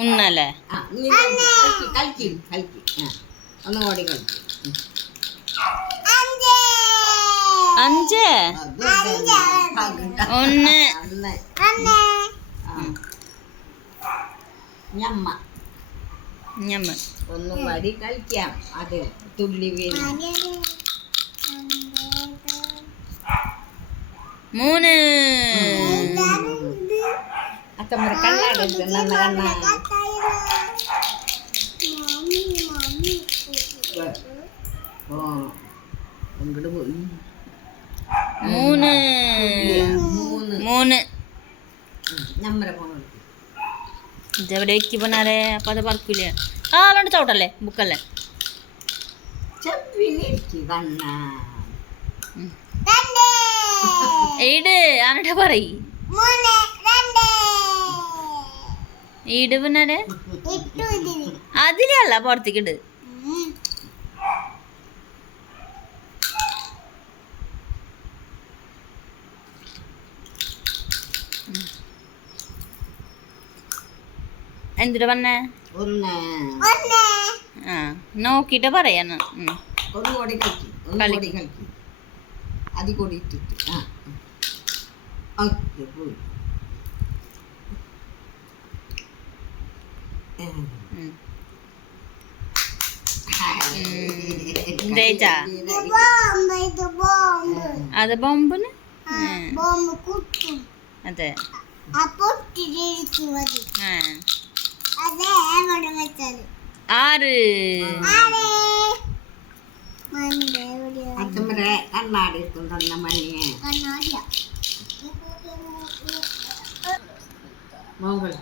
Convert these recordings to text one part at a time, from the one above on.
ഉണ്ണല്ലേ? കളിക്ക് കളിക്ക് ഒന്നും കൂടി കളിക്ക്. അഞ്ച്. ഒന്ന്. ഞമ്മ. ഞമ്മ. ഒന്നും കൂടി കളിക്കാം. അത് തുള്ളി വീണ്. മൂന്ന്. കണ്ണ ഓ അങ്ങോട്ട് പോയി മൂന്ന്. മൂന്ന്. ഇതെവിടെ വെക്കി പോണാരെ അപ്പൊ അത് പറക്കൂല? ആ അതുകൊണ്ട് ചവിട്ടല്ലേ? ബുക്കല്ലേ? ഈട് ആരുടെ പറയ്. ഈട് പിന്നാരെ അതിലല്ല പുറത്തേക്ക് ഇട് എന്തിട്ട് പറഞ്ഞേ? ഒന്ന്. ആ നോക്കിട്ട് പറയാന്ന്. ഉം. കൊടി ഇട്ടിട്ട്. ആ. ഒന്നും കളി. അത് ബോംബിന് ബോംബ് കുത്തും അതെ അപ്പൊ തിരിച്ചു മതി ആ അതെ എവിടെ വെച്ചാല് ആറ് ആരേ മണ്ണിന്റെ എവിടെയാ അച്ഛമ്മരെ കണ്ണാടി എടുത്തു തന്ന മണിയെ കണ്ണാടിയാ മോകൾ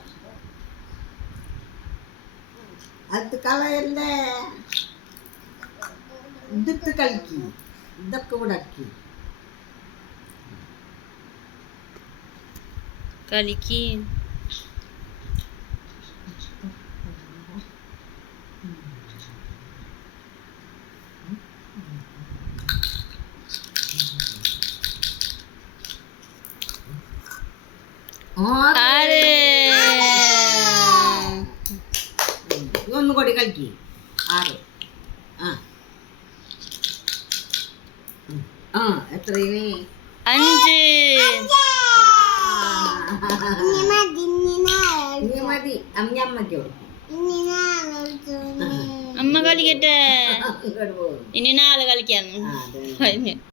அதுக்காக இருந்த ಇದ್ದಕ್ಕೆ ಕಲ್ಕಿ ಇದ್ದಕ್ಕೆ ಉಡಕ್ಕಿ ಕಲಿಕಿ ಆರೆ ആറ് ഒന്നും കൂടി കളിക്ക്. ആറ്. ആ. ആ എത്ര ഇനി അഞ്ച്. നീ മതി അമ്മയ്ക്ക് കൊടുക്കും. അമ്മ കളിക്കട്ടെ. ഇനി നാളെ കളിക്കാന്ന്. കഴിഞ്ഞു.